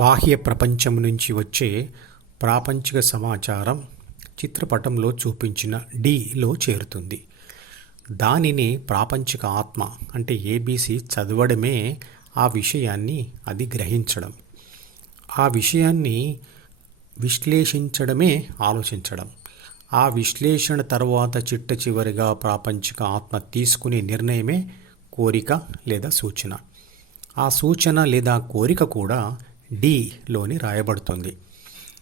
బాహ్య ప్రపంచం నుంచి వచ్చే ప్రాపంచిక సమాచారం చిత్రపటంలో చూపించిన డిలో చేరుతుంది. దానిని ప్రాపంచిక ఆత్మ అంటే ఏబీసీ చదవడమే ఆ విషయాన్ని అది గ్రహించడం. ఆ విషయాన్ని విశ్లేషించడమే ఆలోచించడం. ఆ విశ్లేషణ తర్వాత చిట్ట చివరిగా ప్రాపంచిక ఆత్మ తీసుకునే నిర్ణయమే కోరిక లేదా సూచన. ఆ సూచన లేదా కోరిక కూడా డిలోని రాయబడుతుంది.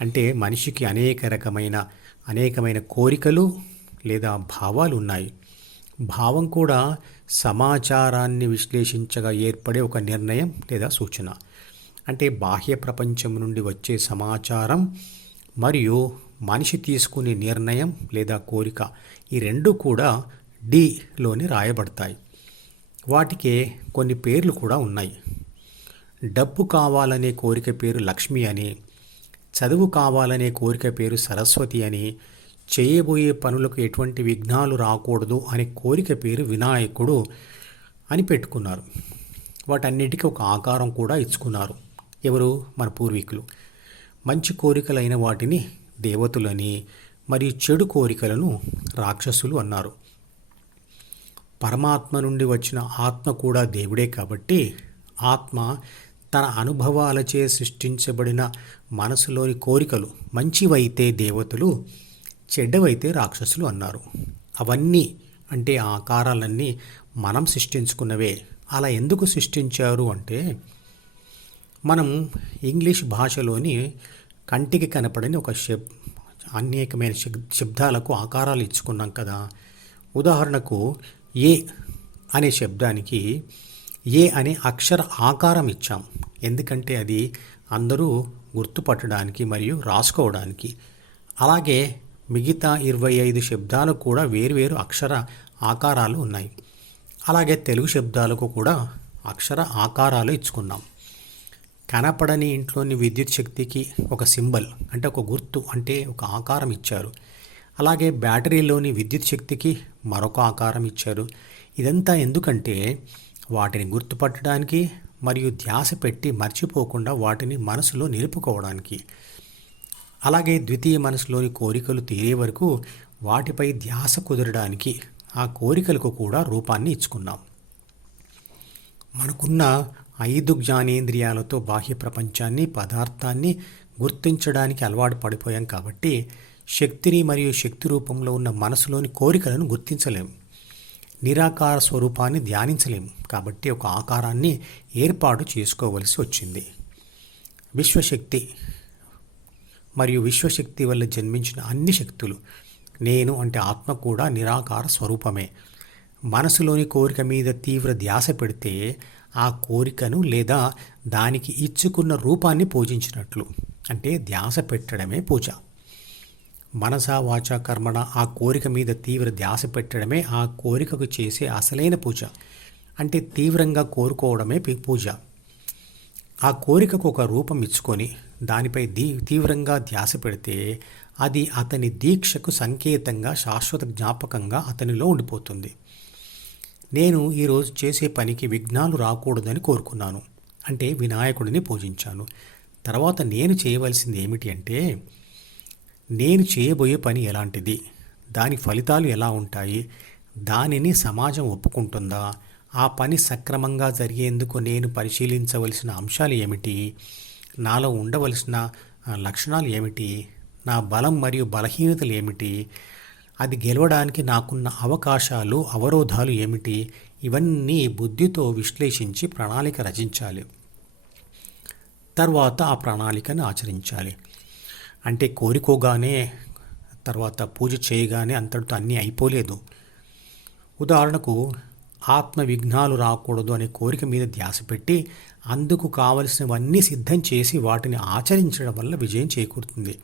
అంటే మనిషికి అనేక రకమైన అనేకమైన కోరికలు లేదా భావాలు ఉన్నాయి. భావం కూడా సమాచారాన్ని విశ్లేషించగా ఏర్పడే ఒక నిర్ణయం లేదా సూచన. అంటే బాహ్య ప్రపంచం నుండి వచ్చే సమాచారం మరియు మనిషి తీసుకునే నిర్ణయం లేదా కోరిక ఈ రెండు కూడా డిలోని రాయబడతాయి. వాటికే కొన్ని పేర్లు కూడా ఉన్నాయి. డబ్బు కావాలనే కోరిక పేరు లక్ష్మి అని చదువు కావాలనే కోరిక పేరు సరస్వతి అని చేయబోయే పనులకు ఎటువంటి విఘ్నాలు రాకూడదు అనే కోరిక పేరు వినాయకుడు అని పెట్టుకున్నారు. వాటన్నిటికీ ఒక ఆకారం కూడా ఇచ్చుకున్నారు. ఎవరు? మన పూర్వీకులు. మంచి కోరికలైన వాటిని దేవతలని మరియు చెడు కోరికలను రాక్షసులు అన్నారు. పరమాత్మ నుండి వచ్చిన ఆత్మ కూడా దేవుడే కాబట్టి ఆత్మ తన అనుభవాలచే సృష్టించబడిన మనసులోని కోరికలు మంచివైతే దేవతలు చెడ్డవైతే రాక్షసులు అన్నారు. అవన్నీ అంటే ఆకారాలన్నీ మనం సృష్టించుకున్నవే. అలా ఎందుకు సృష్టించారు అంటే మనం ఇంగ్లీష్ భాషలోని కంటికి కనపడని ఒక శబ్ అనేకమైన శబ్దాలకు ఆకారాలు ఇచ్చుకున్నాం కదా. ఉదాహరణకు ఏ అనే శబ్దానికి ఏ అనే అక్షర ఆకారం ఇచ్చాం. ఎందుకంటే అది అందరూ గుర్తుపట్టడానికి మరియు రాసుకోవడానికి. అలాగే మిగతా ఇరవై ఐదు శబ్దాలకు కూడా వేరువేరు అక్షర ఆకారాలు ఉన్నాయి. అలాగే తెలుగు శబ్దాలకు కూడా అక్షర ఆకారాలు ఇచ్చుకున్నాం. కనపడని ఇంట్లోని విద్యుత్ శక్తికి ఒక సింబల్ అంటే ఒక గుర్తు అంటే ఒక ఆకారం ఇచ్చారు. అలాగే బ్యాటరీలోని విద్యుత్ శక్తికి మరొక ఆకారం ఇచ్చారు. ఇదంతా ఎందుకంటే వాటిని గుర్తుపట్టడానికి మరియు ధ్యాస పెట్టి మర్చిపోకుండా వాటిని మనసులో నిలుపుకోవడానికి. అలాగే ద్వితీయ మనసులోని కోరికలు తీరే వరకు వాటిపై ధ్యాస కుదరడానికి ఆ కోరికలకు కూడా రూపాన్ని ఇచ్చుకున్నాం. మనకున్న ఐదు జ్ఞానేంద్రియాలతో బాహ్య ప్రపంచాన్ని పదార్థాన్ని గుర్తించడానికి అలవాటు పడిపోయాం కాబట్టి శక్తిని మరియు శక్తి రూపంలో ఉన్న మనసులోని కోరికలను గుర్తించలేం. నిరాకార స్వరూపాన్ని ధ్యానించలేం కాబట్టి ఒక ఆకారాన్ని ఏర్పాటు చేసుకోవలసి వచ్చింది. విశ్వశక్తి మరియు విశ్వశక్తి వల్ల జన్మించిన అన్ని శక్తులు నేను అంటే ఆత్మ కూడా నిరాకార స్వరూపమే. మనసులోని కోరిక మీద తీవ్ర ధ్యాస పెడితే ఆ కోరికను లేదా దానికి ఇచ్చుకున్న రూపాన్ని పూజించినట్లు. అంటే ధ్యాస పెట్టడమే పూజ. మనస వాచ కర్మణ ఆ కోరిక మీద తీవ్ర ధ్యాస పెట్టడమే ఆ కోరికకు చేసే అసలైన పూజ. అంటే తీవ్రంగా కోరుకోవడమే పూజ. ఆ కోరికకు ఒక రూపం ఇచ్చుకొని దానిపై దీ తీవ్రంగా ధ్యాస పెడితే అది అతని దీక్షకు సంకేతంగా శాశ్వత జ్ఞాపకంగా అతనిలో ఉండిపోతుంది. నేను ఈరోజు చేసే పనికి విఘ్నాలు రాకూడదని కోరుకున్నాను. అంటే వినాయకుడిని పూజించాను. తర్వాత నేను చేయవలసింది ఏమిటి అంటే నేను చేయబోయే పని ఎలాంటిది? దాని ఫలితాలు ఎలా ఉంటాయి? దానిని సమాజం ఒప్పుకుంటుందా? ఆ పని సక్రమంగా జరిగేందుకు నేను పరిశీలించవలసిన అంశాలు ఏమిటి? నాలో ఉండవలసిన లక్షణాలు ఏమిటి? నా బలం మరియు బలహీనతలు ఏమిటి? అది గెలవడానికి నాకున్న అవకాశాలు అవరోధాలు ఏమిటి? ఇవన్నీ బుద్ధితో విశ్లేషించి ప్రణాళిక రచించాలి. తర్వాత ఆ ప్రణాళికను ఆచరించాలి. అంటే కోరుకోగానే తర్వాత పూజ చేయగానే అంతటితో అన్నీ అయిపోలేదు. ఉదాహరణకు ఆత్మ విఘ్నాలు రాకూడదు అనే కోరిక మీద ధ్యాస పెట్టి అందుకు కావలసినవన్నీ సిద్ధం చేసి వాటిని ఆచరించడం వల్ల విజయం చేకూరుతుంది.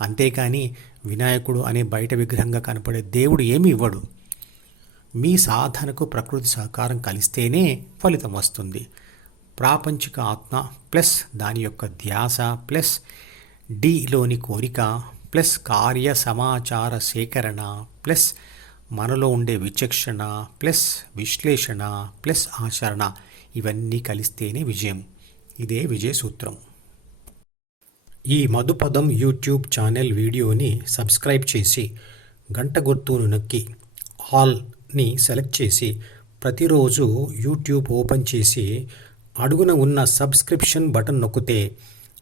అంతేకాని వినాయకుడు అనే బయట విగ్రహంగా కనపడే దేవుడు ఏమి ఇవ్వడు. మీ సాధనకు ప్రకృతి సహకారం కలిస్తేనే ఫలితం వస్తుంది. ప్రాపంచిక ఆత్మ ప్లస్ దాని యొక్క ధ్యాస ప్లస్ డిలోని కోరిక ప్లస్ కార్య సమాచార సేకరణ ప్లస్ మనలో ఉండే విచక్షణ ప్లస్ విశ్లేషణ ప్లస్ ఆచరణ. ఇవన్నీ కలిస్తేనే విజయం. ఇదే విజయ సూత్రం ఈ మధుపదం యూట్యూబ్ ఛానల్ వీడియోని సబ్స్క్రైబ్ చేసి గంట గుర్తును నొక్కి ఆల్ని సెలెక్ట్ చేసి ప్రతిరోజు యూట్యూబ్ ఓపెన్ చేసి అడుగున ఉన్న సబ్స్క్రిప్షన్ బటన్ నొక్కితే